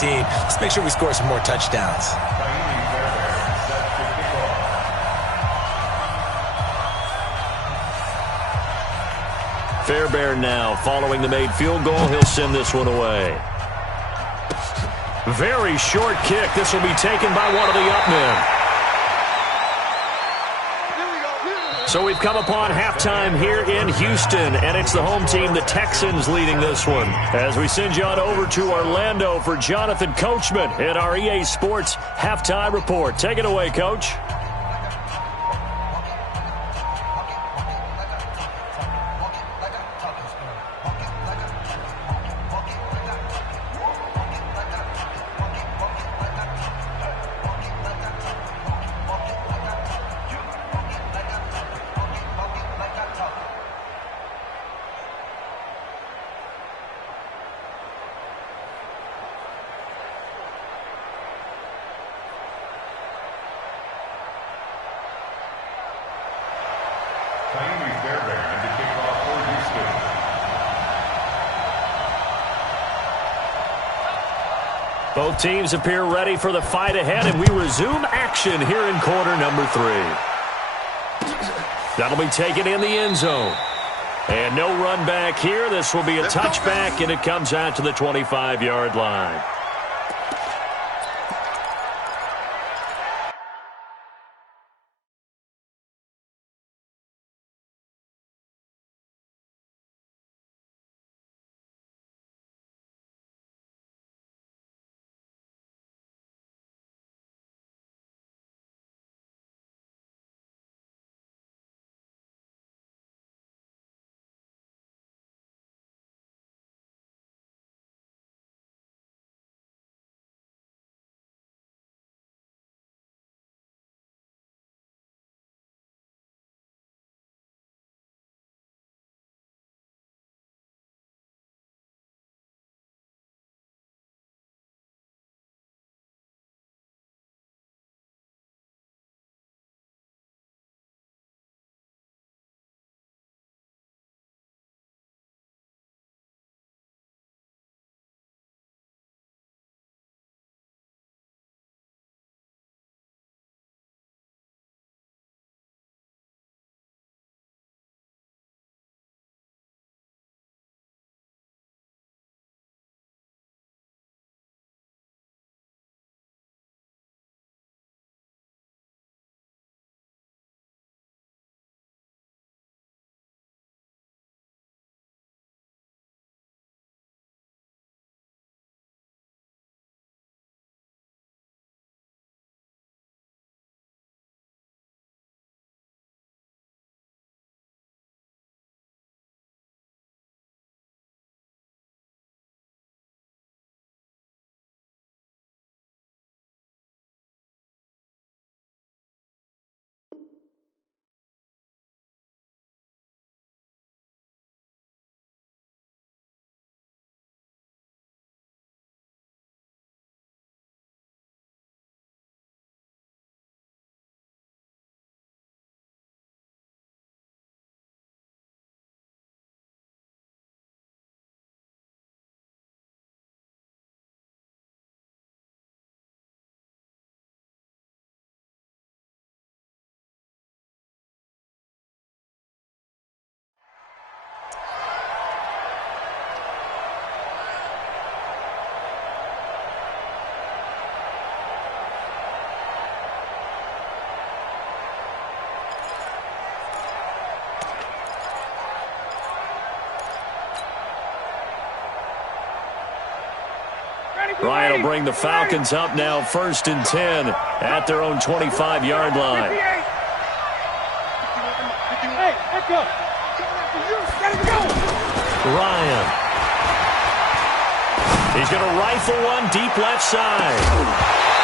team. Let's make sure we score some more touchdowns. Fairbairn now following the made field goal. He'll send this one away. Very short kick. This will be taken by one of the up men. So we've come upon halftime here in Houston, and it's the home team, the Texans, leading this one. As we send you on over to Orlando for Jonathan Coachman in our EA Sports Halftime Report. Take it away, Coach. Both teams appear ready for the fight ahead, and we resume action here in quarter number 3. That'll be taken in the end zone. And no run back here. This will be a touchback, and it comes out to the 25-yard line. Ryan will bring the Falcons up now, 1st and 10 at their own 25-yard line. Ryan. He's going to rifle one deep left side.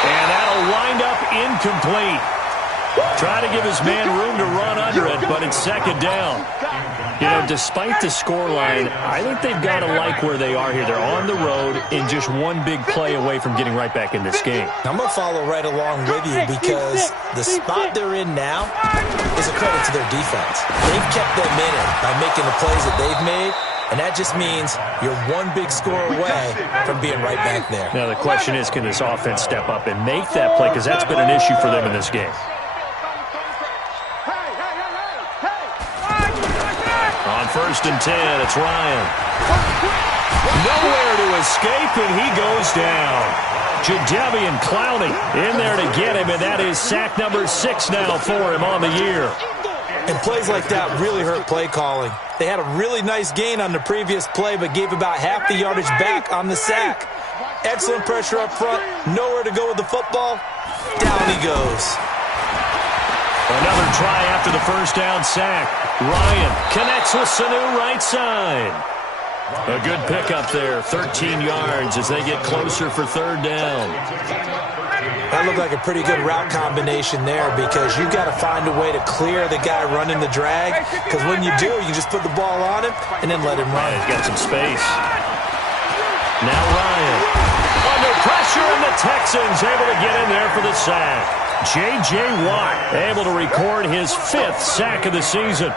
And that'll wind up incomplete. Try to give his man room to run under it, but it's 2nd down. You know, despite the scoreline, I think they've got to like where they are here. They're on the road and just one big play away from getting right back in this game. I'm going to follow right along with you because the spot they're in now is a credit to their defense. They've kept them in it by making the plays that they've made, And that just means you're one big score away from being right back there. Now the question is, can this offense step up and make that play? Because that's been an issue for them in this game. On 1st and 10, it's Ryan. Nowhere to escape, and he goes down. Jadeveon Clowney in there to get him, and that is sack number 6 now for him on the year. And plays like that really hurt play calling. They had a really nice gain on the previous play, but gave about half the yardage back on the sack. Excellent pressure up front, nowhere to go with the football. Down he goes. Another try after the first down sack. Ryan connects with Sanu right side. A good pickup there, 13 yards as they get closer for 3rd down. That looked like a pretty good route combination there because you've got to find a way to clear the guy running the drag, because when you do, you just put the ball on him and then let him run. He's got some space. Now Ryan under pressure, and the Texans able to get in there for the sack. J.J. Watt able to record his 5th sack of the season.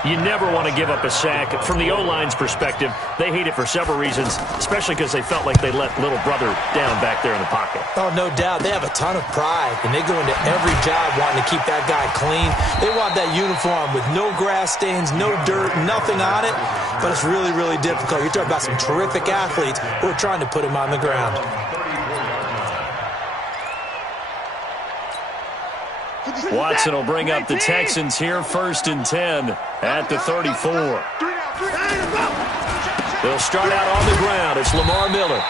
You never want to give up a sack. From the O-line's perspective, they hate it for several reasons, especially because they felt like they let little brother down back there in the pocket. Oh, no doubt. They have a ton of pride, and they go into every job wanting to keep that guy clean. They want that uniform with no grass stains, no dirt, nothing on it, but it's really, really difficult. You're talking about some terrific athletes who are trying to put him on the ground. Watson will bring up the Texans here, 1st and 10 at the 34. They'll start out on the ground. It's Lamar Miller.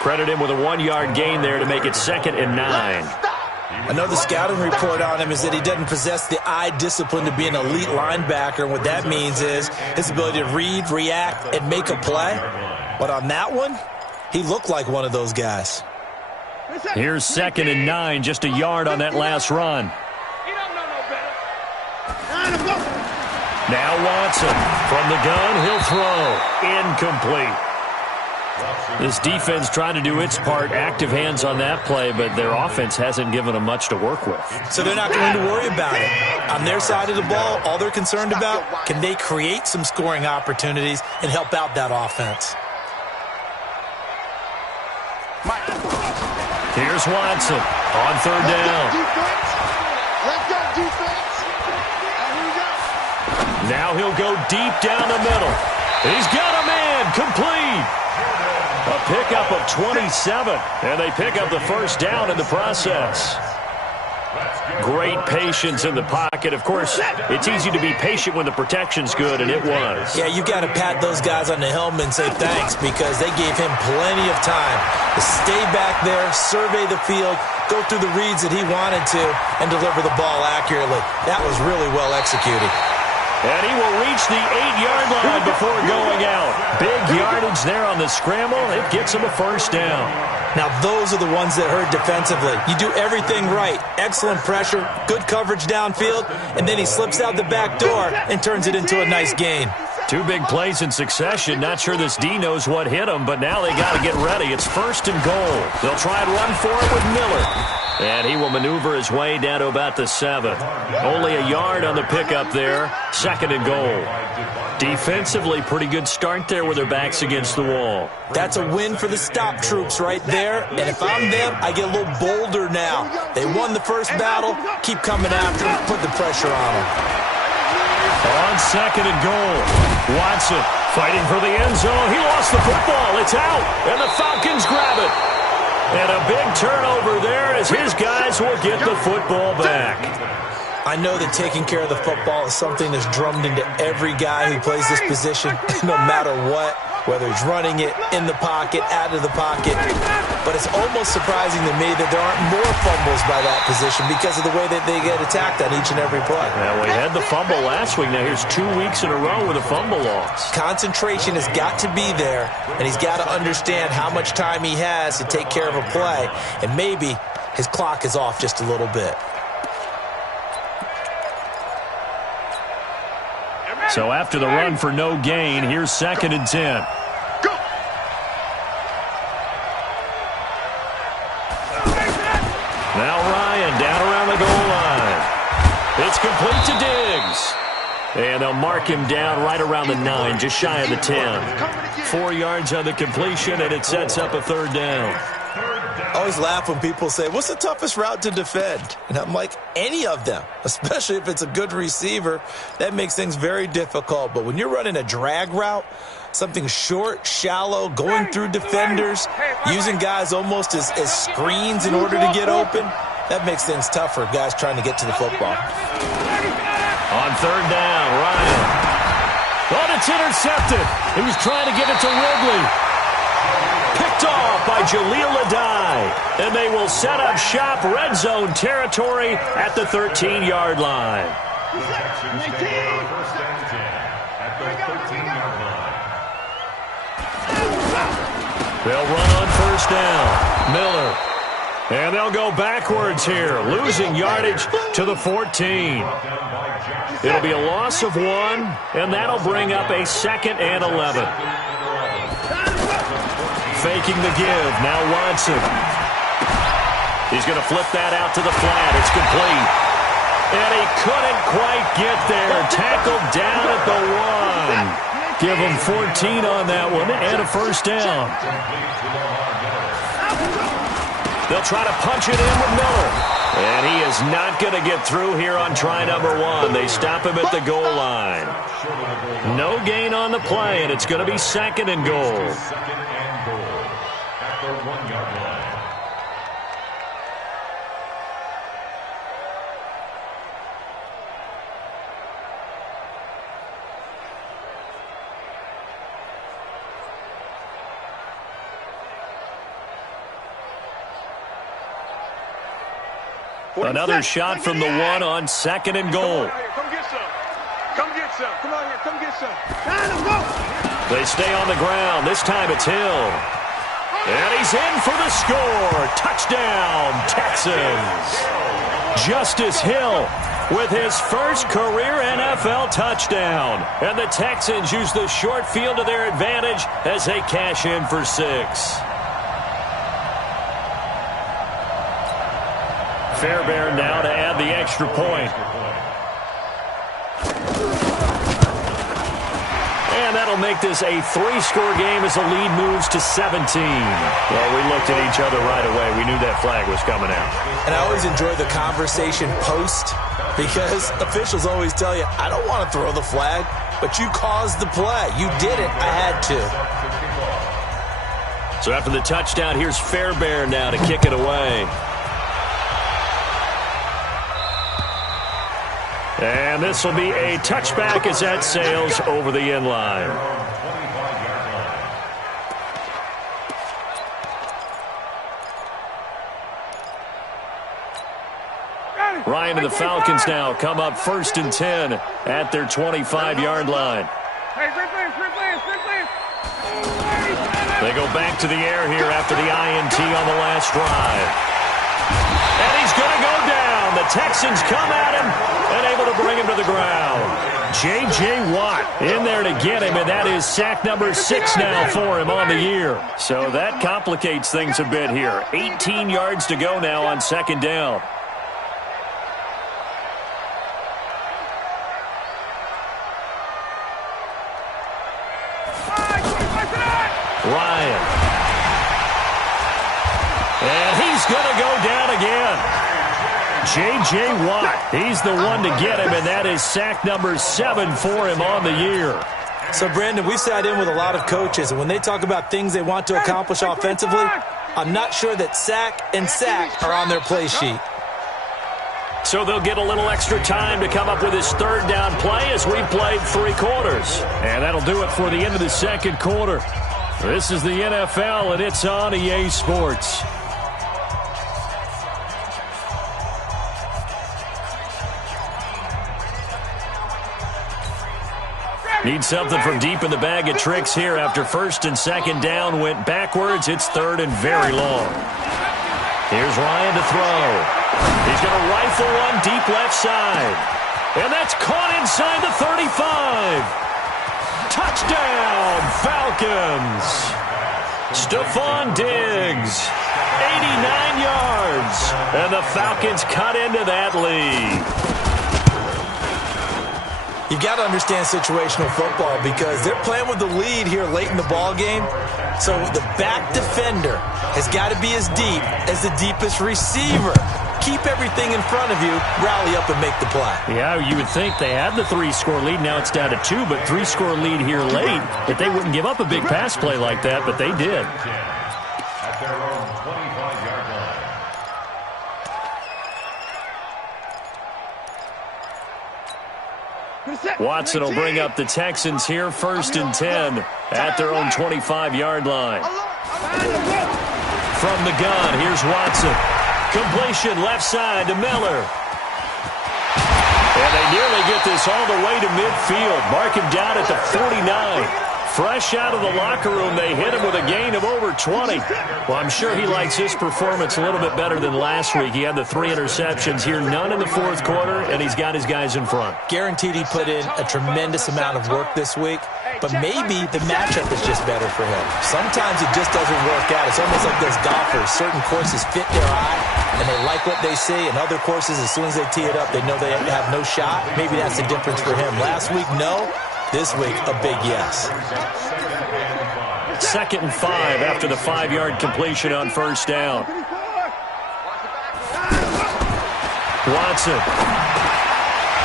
Credit him with a 1-yard gain there to make it 2nd and 9. I know the scouting report on him is that he doesn't possess the eye discipline to be an elite linebacker. And what that means is his ability to read, react, and make a play. But on that one, he looked like one of those guys. Here's 2nd and 9, just a yard on that last run. Now Watson from the gun, he'll throw. Incomplete. This defense trying to do its part, active hands on that play, but their offense hasn't given them much to work with. So they're not going to worry about it. On their side of the ball, all they're concerned about, can they create some scoring opportunities and help out that offense? Here's Watson on 3rd down. Let's go, defense. Now he'll go deep down the middle. He's got a man, complete. A pickup of 27, and they pick up the 1st down in the process. Great patience in the pocket. Of course, it's easy to be patient when the protection's good, and it was. Yeah, you got to pat those guys on the helmet and say thanks, because they gave him plenty of time to stay back there, survey the field, go through the reads that he wanted to, and deliver the ball accurately. That was really well executed. And he will reach the 8-yard line before going out. Big yardage there on the scramble. It gets him a 1st down. Now, those are the ones that hurt defensively. You do everything right. Excellent pressure, good coverage downfield, and then he slips out the back door and turns it into a nice gain. 2 big plays in succession. Not sure this D knows what hit him, but now they got to get ready. It's 1st and goal. They'll try and run for it with Miller. And he will maneuver his way down to about the 7. Only a yard on the pickup there. 2nd and goal. Defensively, pretty good start there with their backs against the wall. That's a win for the stop troops right there. And if I'm them, I get a little bolder now. They won the first battle. Keep coming after them. Put the pressure on them. On 2nd and goal. Watson fighting for the end zone. He lost the football. It's out. And the Falcons grab it. And a big turnover there as his guys will get the football back. I know that taking care of the football is something that's drummed into every guy who plays this position, no matter what, whether he's running it, in the pocket, out of the pocket. But it's almost surprising to me that there aren't more fumbles by that position because of the way that they get attacked on each and every play. Now, we had the fumble last week. Now, here's 2 weeks in a row with a fumble loss. Concentration has got to be there, and he's got to understand how much time he has to take care of a play, and maybe his clock is off just a little bit. So after the run for no gain, here's 2nd and 10. Go. Now Ryan down around the goal line. It's complete to Diggs. And they'll mark him down right around the 9, just shy of the 10. 4 yards on the completion, and it sets up a third down. I always laugh when people say, what's the toughest route to defend? And I'm like, any of them, especially if it's a good receiver. That makes things very difficult. But when you're running a drag route, something short, shallow, going through defenders, using guys almost as screens in order to get open, that makes things tough for guys trying to get to the football. On third down, Ryan. Oh, it's intercepted. He was trying to get it to Ridley. Picked off by Jaleel Adai. And they will set up shop, red zone territory at the 13-yard line. They'll run on first down. Miller. And they'll go backwards here, losing yardage to the 14. It'll be a loss of 1, and that'll bring up a 2nd and 11. Faking the give, now Watson. He's going to flip that out to the flat. It's complete. And he couldn't quite get there. Tackled down at the 1. Give him 14 on that one and a first down. They'll try to punch it in with Miller. And he is not going to get through here on try number 1. They stop him at the goal line. No gain on the play, and it's going to be 2nd and goal. Another shot from the 1 on 2nd and goal. Come get some. Come get some. Come on here. Come get some. Let's go. They stay on the ground. This time it's Hill. And he's in for the score. Touchdown, Texans. Justice Hill with his first career NFL touchdown. And the Texans use the short field to their advantage as they cash in for 6. Fairbairn now to add the extra point. And that'll make this a 3-score game as the lead moves to 17. Well, we looked at each other right away. We knew that flag was coming out. And I always enjoy the conversation post because officials always tell you, I don't want to throw the flag, but you caused the play. You did it. I had to. So after the touchdown, here's Fairbairn now to kick it away. And this will be a touchback as that sails over the end line. Ryan and the Falcons now come up 1st and 10 at their 25-yard line. They go back to the air here after the INT on the last drive. And he's going to go down. The Texans come at him and able to bring him to the ground. J.J. Watt in there to get him, and that is sack number 6 now for him on the year. So that complicates things a bit here. 18 yards to go now on 2nd down. Ryan. And he's going to go down again. J.J. Watt, he's the one to get him, and that is sack number 7 for him on the year. So, Brandon, we've sat in with a lot of coaches, and when they talk about things they want to accomplish offensively, I'm not sure that sack and sack are on their play sheet. So they'll get a little extra time to come up with his 3rd down play as we've played 3 quarters. And that'll do it for the end of the 2nd quarter. This is the NFL, and it's on EA Sports. Need something from deep in the bag of tricks here after 1st and 2nd down went backwards. It's 3rd and very long. Here's Ryan to throw. He's going to rifle one deep left side. And that's caught inside the 35. Touchdown, Falcons. Stephon Diggs, 89 yards. And the Falcons cut into that lead. You got to understand situational football because they're playing with the lead here late in the ball game. So the back defender has got to be as deep as the deepest receiver. Keep everything in front of you, rally up and make the play. Yeah, you would think they had the 3-score lead. Now it's down to 2, but 3-score lead here late. That they wouldn't give up a big pass play like that, but they did. At their own 25-yard line. Watson will bring up the Texans here, 1st and 10 at their own 25-yard line. From the gun, here's Watson. Completion left side to Miller. And they nearly get this all the way to midfield. Mark him down at the 49. Fresh out of the locker room, they hit him with a gain of over 20. Well, I'm sure he likes his performance a little bit better than last week. He had the 3 interceptions here, none in the 4th quarter, and he's got his guys in front. Guaranteed he put in a tremendous amount of work this week, but maybe the matchup is just better for him. Sometimes it just doesn't work out. It's almost like those golfers. Certain courses fit their eye, and they like what they see, and other courses, as soon as they tee it up, they know they have no shot. Maybe that's the difference for him. Last week, no. This week, a big yes. 2nd and 5 after the 5-yard completion on 1st down. Watson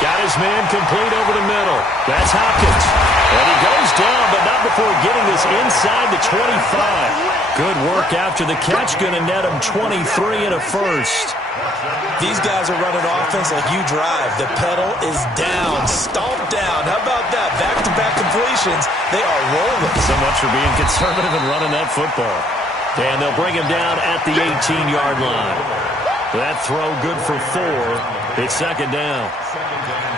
got his man complete over the middle. That's Hopkins. And he goes down, but not before getting this inside the 25. Good work after the catch. Going to net him 23 and a first. These guys are running offense like you drive. The pedal is down, stomped down. How about that? Back-to-back completions. They are rolling. So much for being conservative and running that football. And they'll bring him down at the 18-yard line. That throw good for 4. It's 2nd down.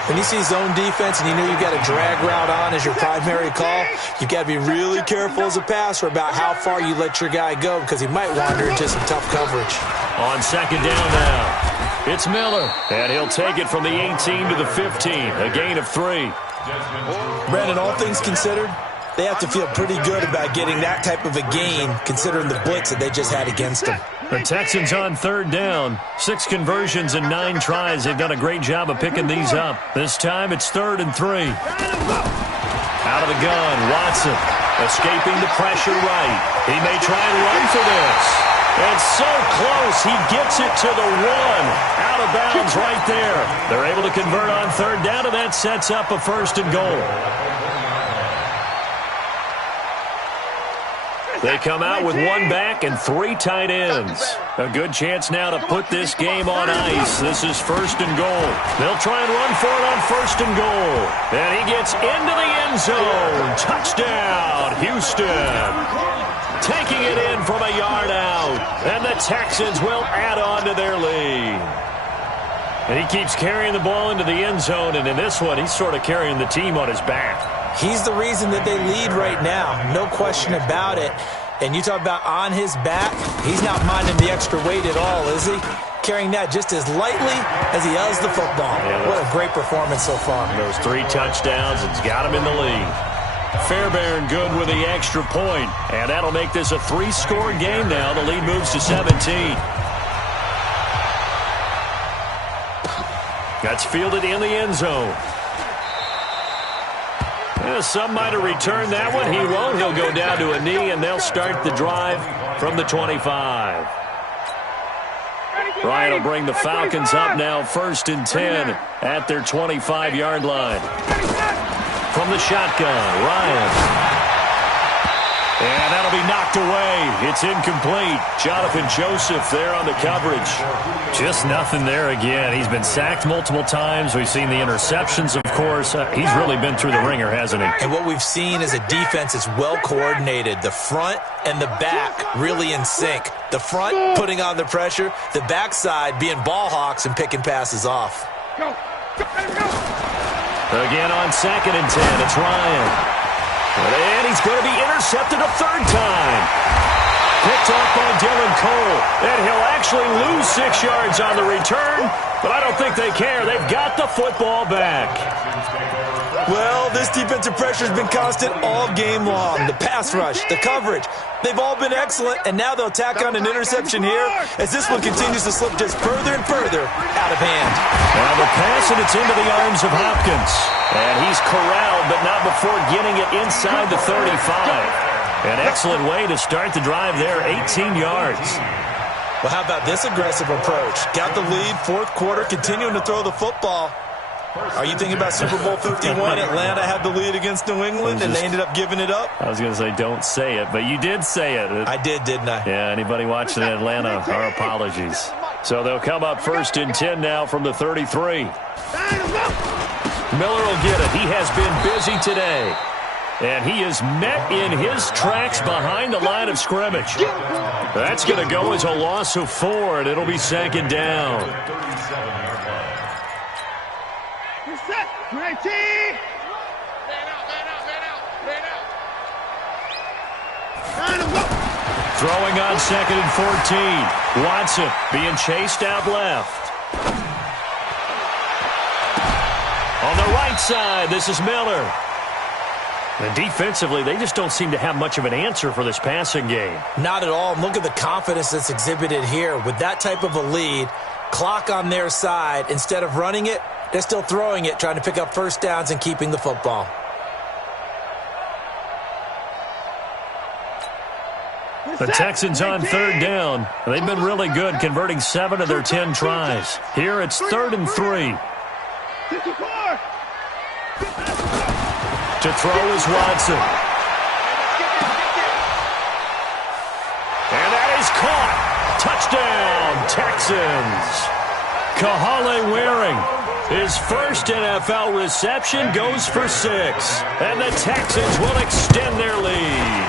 When you see zone defense and you know you've got a drag route on as your primary call, you've got to be really careful as a passer about how far you let your guy go because he might wander into some tough coverage. On 2nd down now. It's Miller, and he'll take it from the 18 to the 15, a gain of 3. Brandon, all things considered, they have to feel pretty good about getting that type of a gain considering the blitz that they just had against them. The Texans on 3rd down. 6 conversions and 9 tries. They've done a great job of picking these up. This time it's 3rd and 3. Out of the gun, Watson escaping the pressure right. He may try and run for this. And so close, he gets it to the 1. Out of bounds right there. They're able to convert on 3rd down, and that sets up a 1st and goal. They come out with 1 back and 3 tight ends. A good chance now to put this game on ice. This is 1st and goal. They'll try and run for it on 1st and goal. And he gets into the end zone. Touchdown, Houston. Taking it in from a yard out. And the Texans will add on to their lead. And he keeps carrying the ball into the end zone. And in this one, he's sort of carrying the team on his back. He's the reason that they lead right now. No question about it. And you talk about on his back, he's not minding the extra weight at all, is he? Carrying that just as lightly as he does the football. Yeah, what a great performance so far. Those 3 touchdowns, it's got him in the lead. Fairbairn good with the extra point. And that'll make this a 3-score game now. The lead moves to 17. That's fielded in the end zone. Some might have returned that one. He won't. He'll go down to a knee, and they'll start the drive from the 25. Ryan will bring the Falcons up now, 1st and 10 at their 25-yard line. From the shotgun, Ryan. And that'll be knocked away. It's incomplete. Jonathan Joseph there on the coverage. Just nothing there again. He's been sacked multiple times. We've seen the interceptions, of course. He's really been through the ringer, hasn't he? And what we've seen is a defense that's well coordinated. The front and the back really in sync. The front putting on the pressure. The backside being ball hawks and picking passes off. Again on 2nd and 10. It's Ryan. And he's going to be intercepted a 3rd time. Picked off by Dylan Cole. And he'll actually lose 6 yards on the return, but I don't think they care. They've got the football back. Well, this defensive pressure has been constant all game long. The pass rush, the coverage, they've all been excellent, and now they'll tack on an interception here as this one continues to slip just further and further out of hand. Now the pass, and it's into the arms of Hopkins. And he's corralled, but not before getting it inside the 35. An excellent way to start the drive there, 18 yards. Well, how about this aggressive approach? Got the lead, fourth quarter, continuing to throw the football. Are you thinking about Super Bowl 51? Atlanta had the lead against New England, and they ended up giving it up? I was going to say don't say it, but you did say it. I did, didn't I? Yeah, anybody watching in Atlanta, our apologies. So they'll come up 1st and 10 now from the 33. Miller will get it. He has been busy today. And he is met in his tracks behind the line of scrimmage. That's going to go as a loss of 4, and it'll be 2nd down. Throwing on 2nd and 14. Watson being chased out left. On the right side, this is Miller. And defensively, they just don't seem to have much of an answer for this passing game. Not at all. Look at the confidence that's exhibited here. With that type of a lead, clock on their side, instead of running it, they're still throwing it, trying to pick up first downs and keeping the football. The Texans on 3rd down. They've been really good, converting 7 of their 10 tries. Here it's 3rd and 3. To throw is Watson. And that is caught. Touchdown, Texans. Kahale Waring. His first NFL reception goes for 6. And the Texans will extend their lead.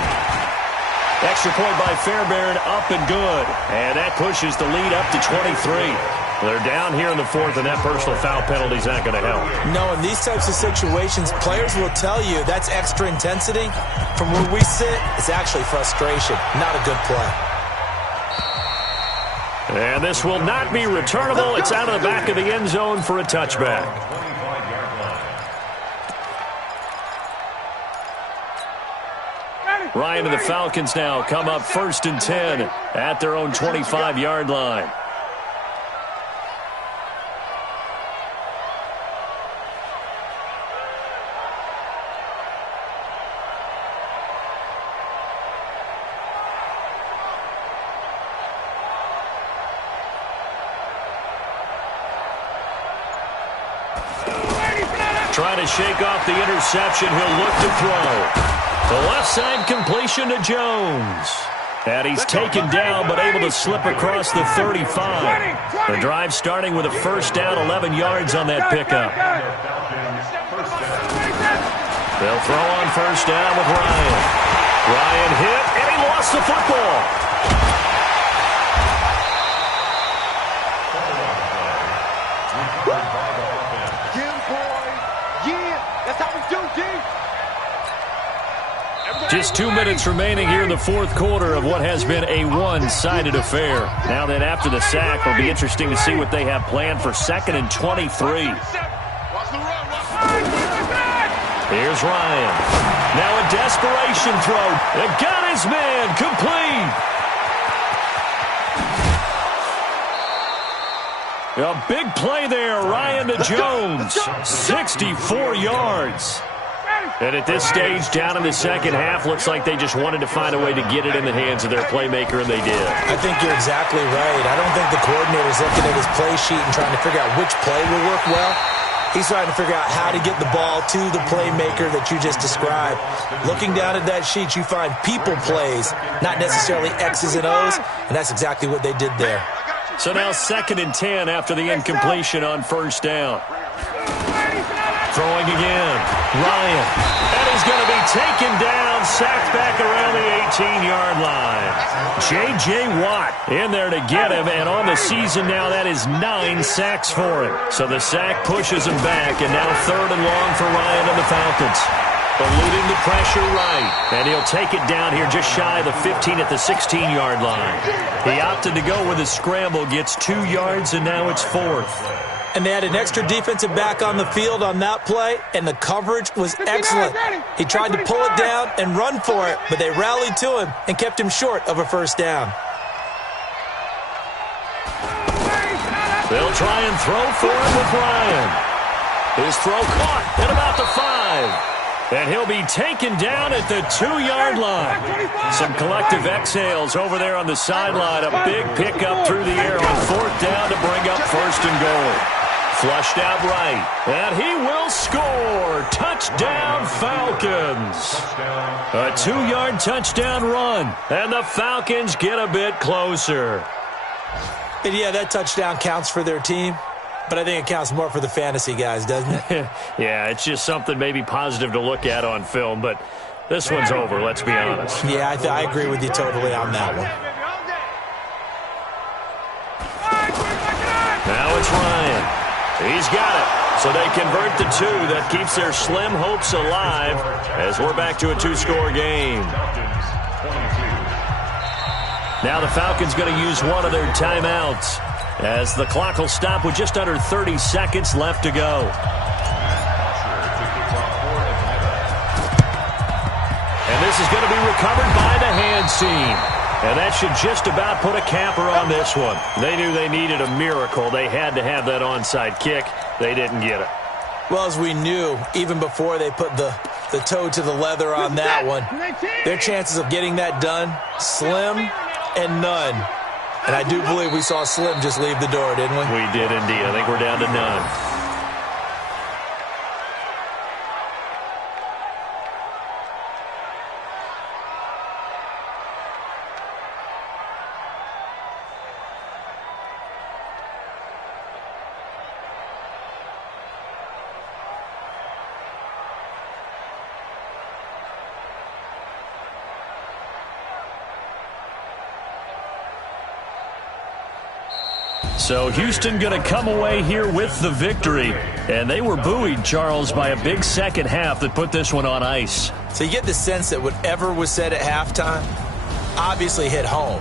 Extra point by Fairbairn, up and good. And that pushes the lead up to 23. They're down here in the 4th, and that personal foul penalty is not going to help. No, in these types of situations, players will tell you that's extra intensity. From where we sit, it's actually frustration, not a good play. And this will not be returnable. It's out of the back of the end zone for a touchback. Ryan and the Falcons now come up 1st and 10 at their own 25-yard line. Trying to shake off the interception. He'll look to throw. The left side completion to Jones. And he's taken down but able to slip across the 35. The drive starting with a first down, 11 yards on that pickup. They'll throw on first down with Ryan. Ryan hit, and he lost the football. Just 2 minutes remaining here in the 4th quarter of what has been a one-sided affair. Now then, after the sack, it'll be interesting to see what they have planned for 2nd and 23. Here's Ryan. Now a desperation throw. It got his man complete. A big play there, Ryan to Jones. 64 yards. And at this stage, down in the second half, looks like they just wanted to find a way to get it in the hands of their playmaker, and they did. I think you're exactly right. I don't think the coordinator's looking at his play sheet and trying to figure out which play will work well. He's trying to figure out how to get the ball to the playmaker that you just described. Looking down at that sheet, you find people plays, not necessarily X's and O's, and that's exactly what they did there. So now 2nd and 10 after the incompletion on first down. Throwing again. Ryan. And he's going to be taken down, sacked back around the 18-yard line. J.J. Watt in there to get him, and on the season now, that is 9 sacks for him. So the sack pushes him back, and now 3rd and long for Ryan and the Falcons. Eluding the pressure right, and he'll take it down here just shy of the 15 at the 16-yard line. He opted to go with a scramble, gets 2 yards, and now it's 4th. And they had an extra defensive back on the field on that play, and the coverage was excellent. He tried to pull it down and run for it, but they rallied to him and kept him short of a first down. They'll try and throw for him with Ryan. His throw caught at about the 5. And he'll be taken down at the 2-yard line. Some collective exhales over there on the sideline. A big pickup through the air on 4th down to bring up 1st and goal. Flushed out right. And he will score. Touchdown, Falcons. A 2-yard touchdown run. And the Falcons get a bit closer. And yeah, that touchdown counts for their team, but I think it counts more for the fantasy guys, doesn't it? Yeah, it's just something maybe positive to look at on film, but this one's over, let's be honest. Yeah, I agree with you totally on that one. Now it's Ryan. He's got it. So they convert the 2. That keeps their slim hopes alive as we're back to a 2-score game. Now the Falcons going to use one of their timeouts as the clock will stop with just under 30 seconds left to go. And this is going to be recovered by the hands team. And that should just about put a capper on this one. They knew they needed a miracle. They had to have that onside kick. They didn't get it. Well, as we knew, even before they put the toe to the leather on that one, their chances of getting that done, slim and none. And I do believe we saw Slim just leave the door, didn't we? We did indeed. I think we're down to none. So Houston going to come away here with the victory. And they were buoyed, Charles, by a big second half that put this one on ice. So you get the sense that whatever was said at halftime obviously hit home.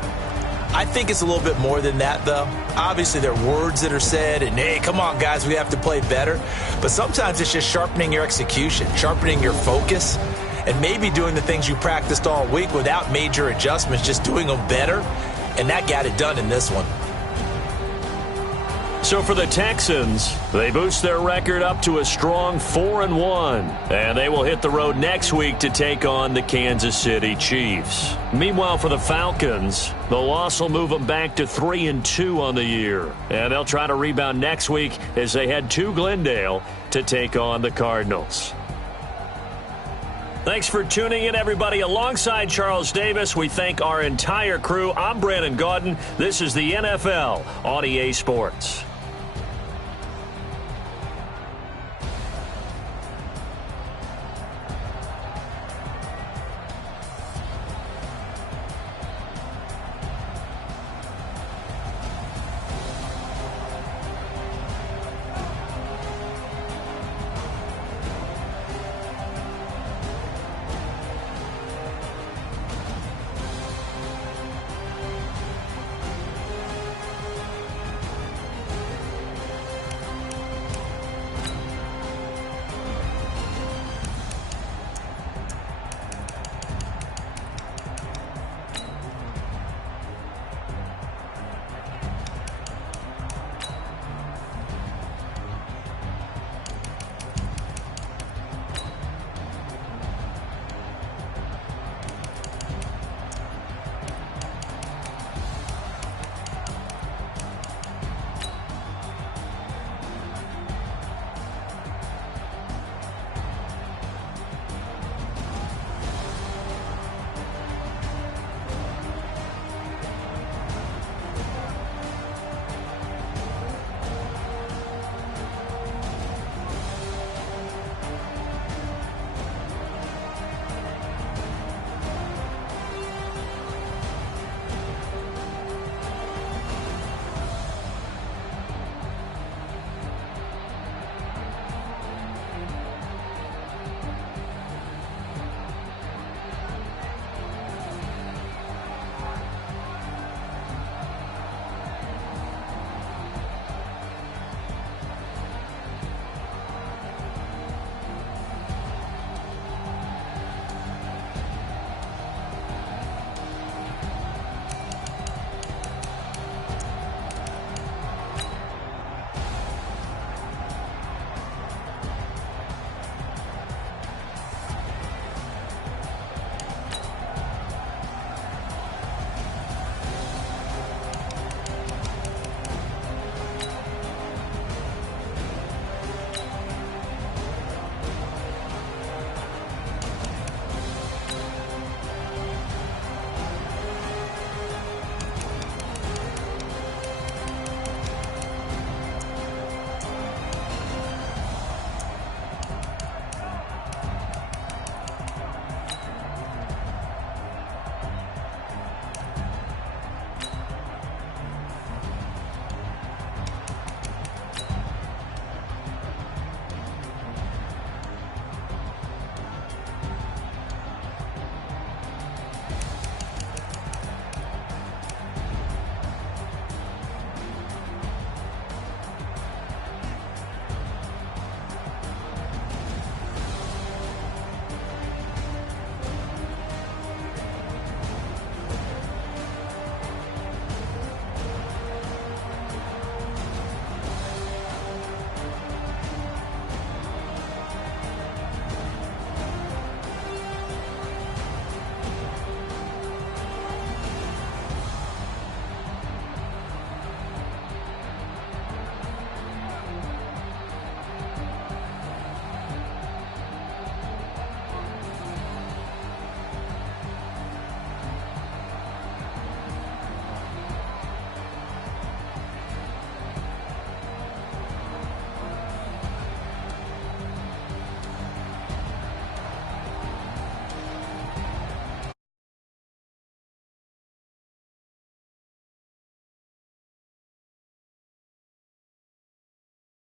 I think it's a little bit more than that, though. Obviously, there are words that are said, and, hey, come on, guys, we have to play better. But sometimes it's just sharpening your execution, sharpening your focus, and maybe doing the things you practiced all week without major adjustments, just doing them better. And that got it done in this one. So for the Texans, they boost their record up to a strong 4-1. And they will hit the road next week to take on the Kansas City Chiefs. Meanwhile, for the Falcons, the loss will move them back to 3-2 on the year. And they'll try to rebound next week as they head to Glendale to take on the Cardinals. Thanks for tuning in, everybody. Alongside Charles Davis, we thank our entire crew. I'm Brandon Gaudin. This is the NFL on EA Sports.